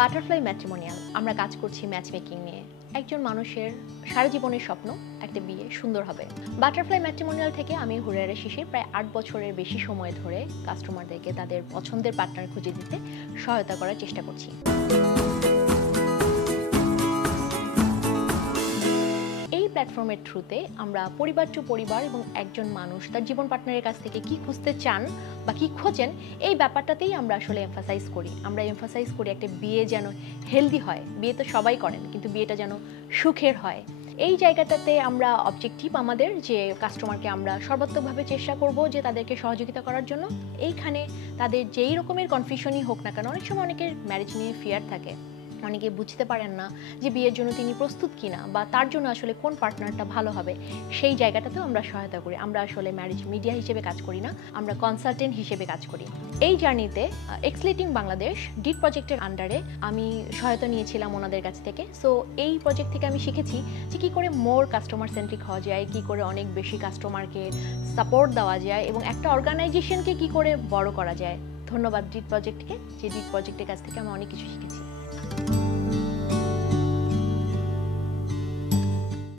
Butterfly matrimonial আমরা কাজ করছি ম্যাচ মেকিং নিয়ে। একজন মানুষের সারা জীবনের স্বপ্ন একটা বিয়ে সুন্দর হবে। বাটারফ্লাই ম্যাট্রিমোনিয়াল থেকে আমি হুরায়রা শিশির প্রায় ৮ বছরের বেশি সময় ধরে কাস্টমারদেরকে তাদের পছন্দের পার্টনার খুঁজে দিতে সহায়তা করার চেষ্টা করছি। এই প্ল্যাটফর্মের থ্রুতে আমরা পরিবার টু পরিবার এবং একজন মানুষ তার জীবন পার্টনারের কাছ থেকে কি খুঁজতে চান বা কি খোঁজেন এই ব্যাপারটাতেই আমরা আসলে এমফাসাইজ করি। আমরা এমফাসাইজ করি একটা বিয়ে যেন হেলদি হয়। বিয়ে তো সবাই করেন, কিন্তু বিয়েটা যেন সুখের হয়। এই জায়গাটাতে আমরা অবজেক্টিভ আমাদের যে কাস্টমারকে আমরা সর্বাত্মকভাবে চেষ্টা করব যে তাদেরকে সহযোগিতা করার জন্য। এইখানে তাদের যেই রকমের কনফিউশনই হোক না কেন, অনেক সময় অনেকের ম্যারেজ নিয়ে ফিয়ার থাকে, অনেকে বুঝতে পারেন না যে বিয়ের জন্য তিনি প্রস্তুত কিনা বা তার জন্য আসলে কোন পার্টনারটা ভালো হবে। সেই জায়গাটাতেও আমরা সহায়তা করি। আমরা আসলে ম্যারেজ মিডিয়া হিসেবে কাজ করি না, আমরা কনসালটেন্ট হিসেবে কাজ করি। এই জার্নিতে এক্সলেটিং বাংলাদেশ ডিড প্রজেক্টের আন্ডারে আমি সহায়তা নিয়েছিলাম ওনাদের কাছ থেকে। সো এই প্রজেক্ট থেকে আমি শিখেছি যে কী করে মোর কাস্টমার সেন্ট্রিক হওয়া যায়, কী করে অনেক বেশি কাস্টমারকে সাপোর্ট দেওয়া যায় এবং একটা অর্গানাইজেশনকে কী করে বড় করা যায়। ধন্যবাদ ডিড প্রজেক্টকে, যে ডিড প্রজেক্টের কাছ থেকে আমি অনেক কিছু শিখেছি।